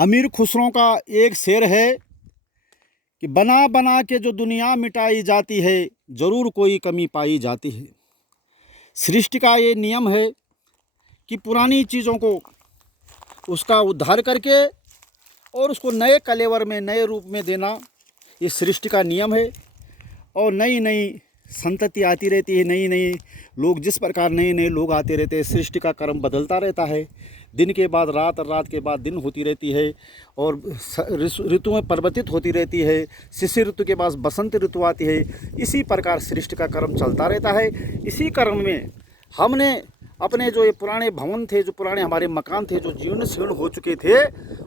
अमीर खुसरों का एक शेर है कि बना बना के जो दुनिया मिटाई जाती है, ज़रूर कोई कमी पाई जाती है। सृष्टि का ये नियम है कि पुरानी चीज़ों को उसका उद्धार करके और उसको नए कलेवर में, नए रूप में देना, ये सृष्टि का नियम है। और नई नई संतति आती रहती है, नई नई लोग, जिस प्रकार नए नए लोग आते रहते हैं, सृष्टि का क्रम बदलता रहता है। दिन के बाद रात और रात के बाद दिन होती रहती है और ऋतुएं परिवर्तित होती रहती है। शिशिर ऋतु के बाद बसंत ऋतु आती है। इसी प्रकार सृष्टि का क्रम चलता रहता है। इसी क्रम में हमने अपने जो ये पुराने भवन थे, जो पुराने हमारे मकान थे, जो जीर्ण शीर्ण हो चुके थे,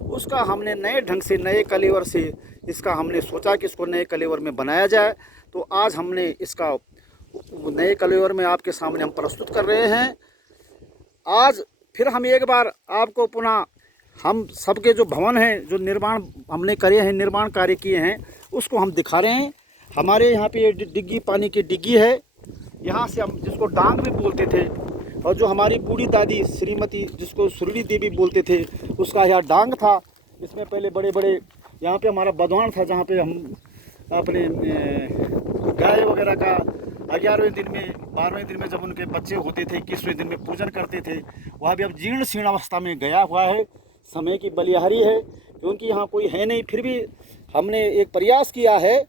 उसका हमने नए ढंग से, नए कलेवर से इसका हमने सोचा कि इसको नए कलेवर में बनाया जाए। तो आज हमने इसका नए कलेवर में आपके सामने हम प्रस्तुत कर रहे हैं। आज फिर हम एक बार आपको पुनः हम सबके जो भवन हैं, जो निर्माण हमने करे हैं, निर्माण कार्य किए हैं, उसको हम दिखा रहे हैं। हमारे यहाँ पे डिग्गी, पानी की डिग्गी है। यहाँ से हम जिसको डांग भी बोलते थे, और जो हमारी बूढ़ी दादी श्रीमती जिसको सुरली देवी बोलते थे, उसका यहाँ डांग था। इसमें पहले बड़े बड़े, यहाँ पे हमारा बदवान था, जहाँ पे हम अपने गाय वगैरह का 11वें दिन में, 12वें दिन में जब उनके बच्चे होते थे, 21वें दिन में पूजन करते थे। वहाँ भी अब जीर्ण शीर्ण अवस्था में गया हुआ है। समय की बलिहारी है, क्योंकि यहाँ कोई है नहीं। फिर भी हमने एक प्रयास किया है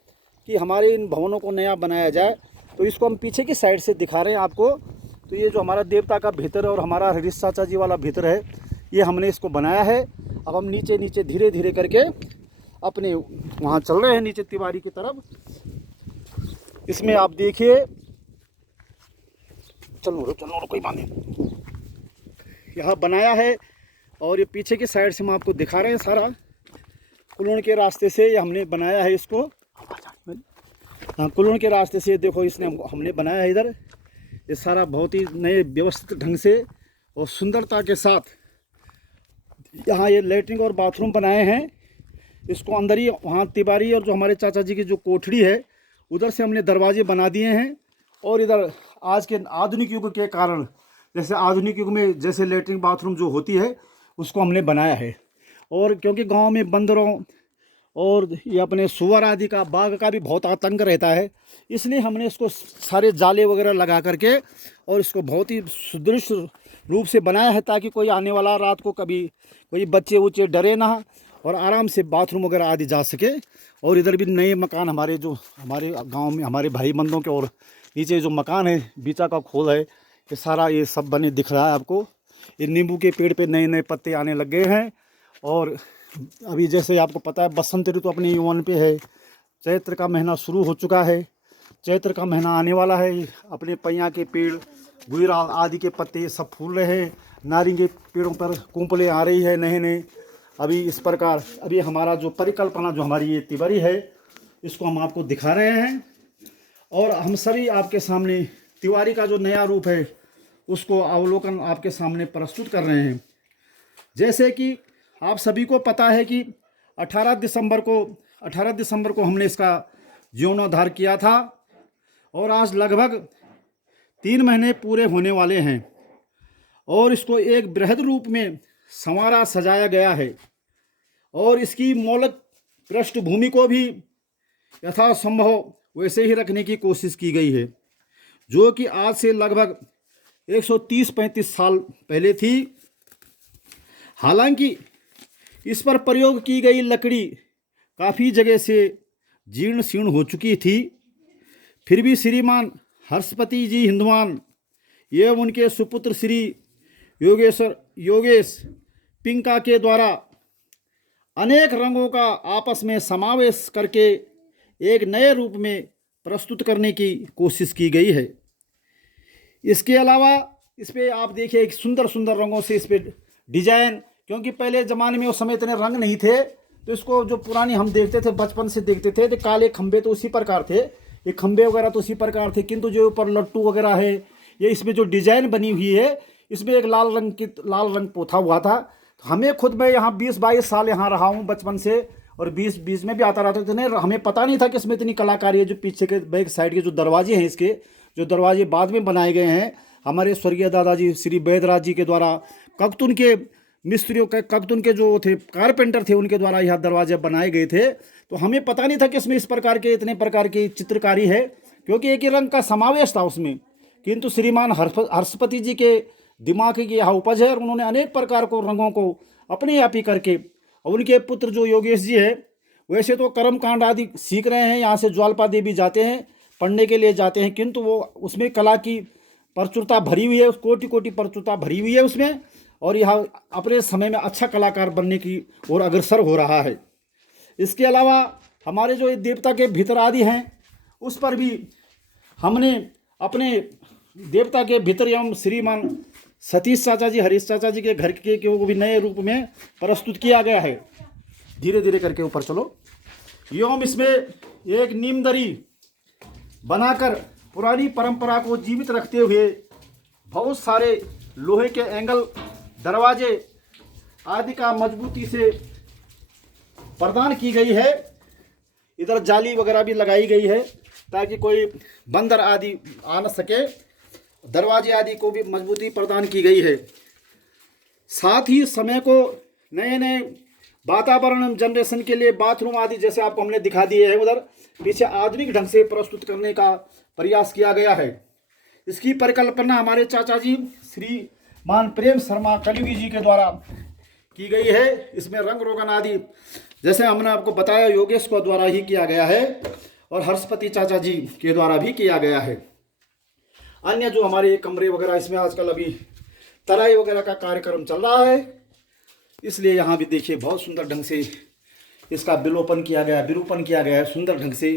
कि हमारे इन भवनों को नया बनाया जाए। तो इसको हम पीछे की साइड से दिखा रहे हैं आपको। तो ये जो हमारा देवता का भीतर और हमारा हरीश चाचा जी वाला भीतर है, ये हमने इसको बनाया है। अब हम नीचे नीचे धीरे धीरे करके अपने वहाँ चल रहे हैं, नीचे तिवारी की तरफ। इसमें आप देखिए, चलो कोई बात नहीं, यहाँ बनाया है। और ये पीछे की साइड से हम आपको दिखा रहे हैं सारा, कुलून के रास्ते से ये हमने बनाया है इसको। हाँ, कुलून के रास्ते से देखो, इसने हमने बनाया है इधर। ये सारा बहुत ही नए व्यवस्थित ढंग से और सुंदरता के साथ यहाँ ये लैट्रिन और बाथरूम बनाए हैं। इसको अंदर ही, वहाँ तिवारी और जो हमारे चाचा जी की जो कोठड़ी है, उधर से हमने दरवाजे बना दिए हैं। और इधर आज के आधुनिक युग के कारण, जैसे आधुनिक युग में जैसे लैट्रिन बाथरूम जो होती है, उसको हमने बनाया है। और क्योंकि गांव में बंदरों और ये अपने सुअर आदि का, बाघ का भी बहुत आतंक रहता है, इसलिए हमने इसको सारे जाले वगैरह लगा करके और इसको बहुत ही सुदृढ़ रूप से बनाया है, ताकि कोई आने वाला रात को कभी कोई बच्चे उच्चे डरे ना और आराम से बाथरूम वगैरह आदि जा सके। और इधर भी नए मकान हमारे, जो हमारे गांव में हमारे भाई बंदों के, और नीचे जो मकान है, बीचा का खोल है, ये सारा ये सब बने दिख रहा है आपको। ये नींबू के पेड़ पे नए नए पत्ते आने लग गए हैं। और अभी जैसे आपको पता है, बसंत ऋतु अपने यौवन पे है। चैत्र का महीना शुरू हो चुका है, चैत्र का महीना आने वाला है। अपने पैया के पेड़, गुइरा आदि के पत्ते सब फूल रहे हैं। नारिंग के पेड़ों पर कुंपले आ रही है नए नए। अभी इस प्रकार, अभी हमारा जो परिकल्पना, जो हमारी ये तिवारी है, इसको हम आपको दिखा रहे हैं। और हम सभी आपके सामने तिवारी का जो नया रूप है, उसको अवलोकन आपके सामने प्रस्तुत कर रहे हैं। जैसे कि आप सभी को पता है कि 18 दिसंबर को हमने इसका जीर्णोद्धार किया था। और आज लगभग 3 महीने पूरे होने वाले हैं। और इसको एक बृहद रूप में संवारा सजाया गया है। और इसकी मौलिक पृष्ठभूमि को भी यथासंभव वैसे ही रखने की कोशिश की गई है, जो कि आज से लगभग 130-35 साल पहले थी। हालांकि इस पर प्रयोग की गई लकड़ी काफ़ी जगह से जीर्ण शीर्ण हो चुकी थी। फिर भी श्रीमान हर्षपति जी हिंदवान एवं उनके सुपुत्र श्री योगेश पिंका के द्वारा अनेक रंगों का आपस में समावेश करके एक नए रूप में प्रस्तुत करने की कोशिश की गई है। इसके अलावा इस पर आप देखिए, एक सुंदर सुंदर रंगों से इस पर डिजाइन, क्योंकि पहले ज़माने में उस समय इतने रंग नहीं थे। तो इसको जो पुरानी हम देखते थे, बचपन से देखते थे, तो काले खंबे तो उसी प्रकार थे, ये खंबे वगैरह तो उसी प्रकार थे, किंतु जो ऊपर लट्टू वगैरह है, ये इसमें जो डिजाइन बनी हुई है, इसमें एक लाल रंग पोथा हुआ था। तो हमें खुद, मैं यहाँ 20-22 साल यहाँ रहा हूँ बचपन से, और 20 में भी आता रहता था। नहीं, हमें पता नहीं था कि इसमें इतनी कलाकारी है। जो पीछे के बैक साइड के जो दरवाजे हैं, इसके जो दरवाजे बाद में बनाए गए हैं, हमारे स्वर्गीय दादाजी श्री बैदराज जी के द्वारा ककतुन के मिस्त्रियों के कब्तुन के जो थे कारपेंटर थे उनके द्वारा यह दरवाजे बनाए गए थे। तो हमें पता नहीं था कि इसमें इस प्रकार के इतने प्रकार की चित्रकारी है, क्योंकि एक ही रंग का समावेश था उसमें। किंतु श्रीमान हर्षपति जी के दिमाग की यह उपज है और उन्होंने अनेक प्रकार को रंगों को अपने आप ही करके, और उनके पुत्र जो योगेश जी है वैसे तो कर्म कांड आदि सीख रहे हैं, यहाँ से ज्वालपा देवी जाते हैं पढ़ने के लिए जाते हैं, किंतु वो उसमें कला की प्रचुरता भरी हुई है, कोटि कोटि प्रचुरता भरी हुई है उसमें, और यह अपने समय में अच्छा कलाकार बनने की ओर अग्रसर हो रहा है। इसके अलावा हमारे जो देवता के भीतर आदि हैं उस पर भी हमने अपने देवता के भीतर एवं श्रीमान सतीश चाचा जी, हरीश चाचा जी के घर के को भी नए रूप में प्रस्तुत किया गया है। धीरे धीरे करके ऊपर चलो। एवं इसमें एक नीमदरी बनाकर पुरानी परंपरा को जीवित रखते हुए बहुत सारे लोहे के एंगल दरवाजे आदि का मजबूती से प्रदान की गई है। इधर जाली वगैरह भी लगाई गई है ताकि कोई बंदर आदि आ न सके। दरवाजे आदि को भी मजबूती प्रदान की गई है। साथ ही समय को नए नए वातावरण जनरेशन के लिए बाथरूम आदि जैसे आपको हमने दिखा दिए हैं, उधर पीछे आधुनिक ढंग से प्रस्तुत करने का प्रयास किया गया है। इसकी परिकल्पना हमारे चाचा जी श्री मान प्रेम शर्मा कलयुगी जी के द्वारा की गई है। इसमें रंग रोगन आदि जैसे हमने आपको बताया योगेश को द्वारा ही किया गया है और हर्षपति चाचा जी के द्वारा भी किया गया है। अन्य जो हमारे कमरे वगैरह इसमें आजकल अभी तराई वगैरह का कार्यक्रम चल रहा है, इसलिए यहाँ भी देखिए बहुत सुंदर ढंग से इसका विलोपन किया गया, विरूपण किया गया है सुंदर ढंग से।